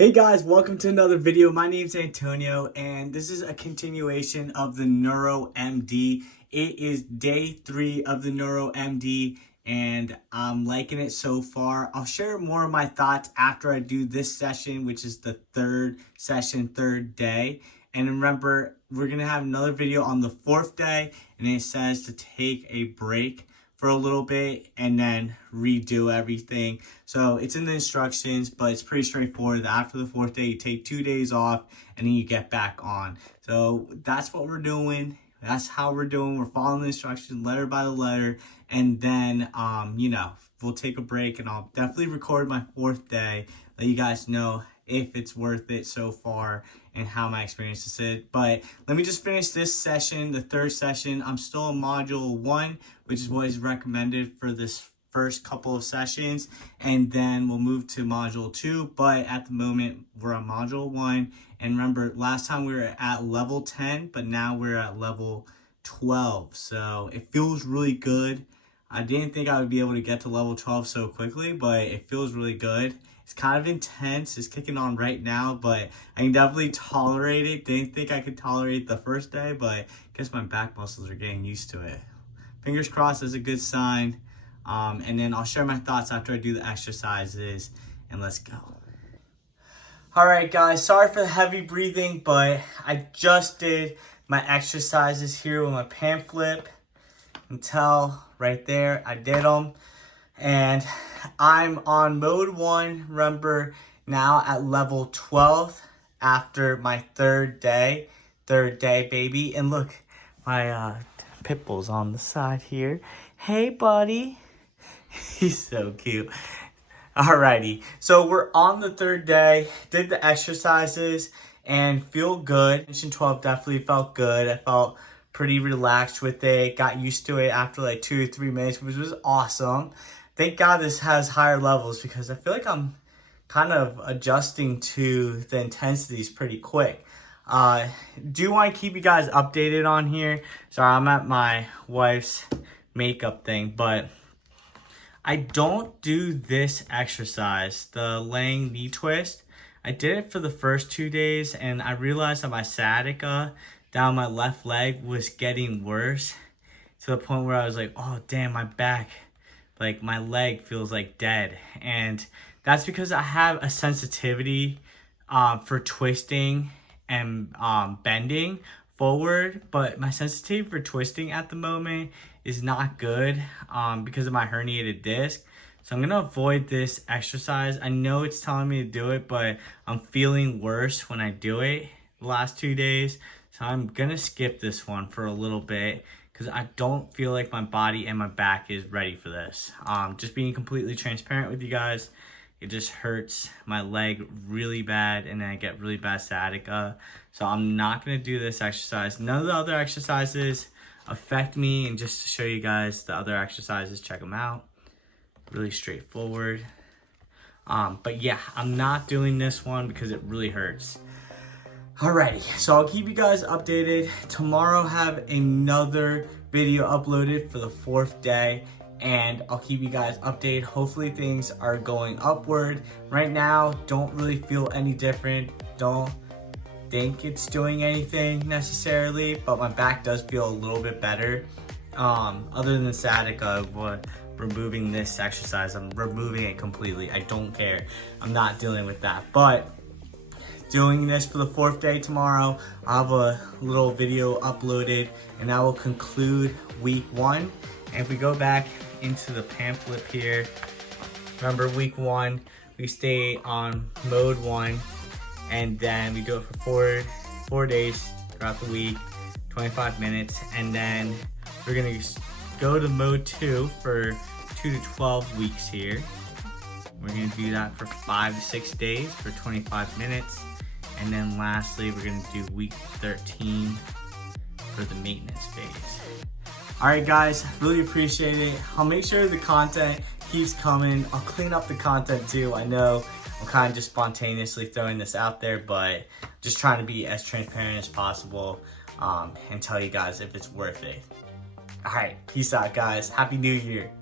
Hey guys, welcome to another video. My name's Antonio and this is a continuation of the NeuroMD. It is day 3 of the NeuroMD and I'm liking it so far. I'll share more of my thoughts after I do this session, which is the third session, third day. And remember, we're going to have another video on the 4th day and it says to take a break for a little bit and then redo everything. So it's in the instructions, but it's pretty straightforward. After the 4th day, you take 2 days off and then you get back on. So that's what we're doing. That's how we're doing. We're following the instructions letter by the letter. And then, we'll take a break and I'll definitely record my 4th day. Let you guys know if it's worth it so far and how my experience is it. But let me just finish this session, the third session. I'm still in module 1, which is what is recommended for this first couple of sessions. And then we'll move to module 2. But at the moment, we're on module 1. And remember, last time we were at level 10, but now we're at level 12. So it feels really good. I didn't think I would be able to get to level 12 so quickly, but it feels really good. It's kind of intense. It's kicking on right now, but I can definitely tolerate it. Didn't think I could tolerate the first day, but I guess my back muscles are getting used to it. Fingers crossed is a good sign. And then I'll share my thoughts after I do the exercises, and let's go. All right, guys, sorry for the heavy breathing, but I just did my exercises here with my pan flip. You can tell right there, I did them. And I'm on mode 1, remember, now at level 12 after my third day, baby. And look, my pit bull's on the side here. Hey, buddy. He's so cute. Alrighty, so we're on the third day, did the exercises and feel good. Session 12 definitely felt good. I felt pretty relaxed with it, got used to it after like 2 or 3 minutes, which was awesome. Thank God this has higher levels because I feel like I'm kind of adjusting to the intensities pretty quick. Do want to keep you guys updated on here. Sorry, I'm at my wife's makeup thing, but I don't do this exercise, the laying knee twist. I did it for the first 2 days and I realized that my sciatica down my left leg was getting worse to the point where I was like, oh damn, my back, like my leg feels like dead. And that's because I have a sensitivity for twisting and bending forward, but my sensitivity for twisting at the moment is not good because of my herniated disc. So I'm gonna avoid this exercise. I know it's telling me to do it, but I'm feeling worse when I do it the last 2 days. So I'm gonna skip this one for a little bit because I don't feel like my body and my back is ready for this. Just being completely transparent with you guys, it just hurts my leg really bad and then I get really bad sciatica. So I'm not gonna do this exercise. None of the other exercises affect me, and just to show you guys the other exercises, check them out. Really straightforward. But yeah, I'm not doing this one because it really hurts. Alrighty, so I'll keep you guys updated. Tomorrow have another video uploaded for the 4th day and I'll keep you guys updated. Hopefully things are going upward. Right now, don't really feel any different. Don't think it's doing anything necessarily, but my back does feel a little bit better. Other than the sciatica, removing this exercise, I'm removing it completely. I don't care. I'm not dealing with that. But doing this for the 4th day tomorrow, I'll have a little video uploaded and that will conclude week 1. And if we go back into the pamphlet here, remember week 1, we stay on mode 1 and then we do it for 4 days throughout the week, 25 minutes. And then we're gonna go to mode 2 for 2 to 12 weeks here. We're gonna do that for 5 to 6 days for 25 minutes. And then lastly, we're gonna do week 13 for the maintenance phase. All right, guys, really appreciate it. I'll make sure the content keeps coming. I'll clean up the content too. I know I'm kind of just spontaneously throwing this out there, but just trying to be as transparent as possible and tell you guys if it's worth it. All right, peace out, guys. Happy New Year.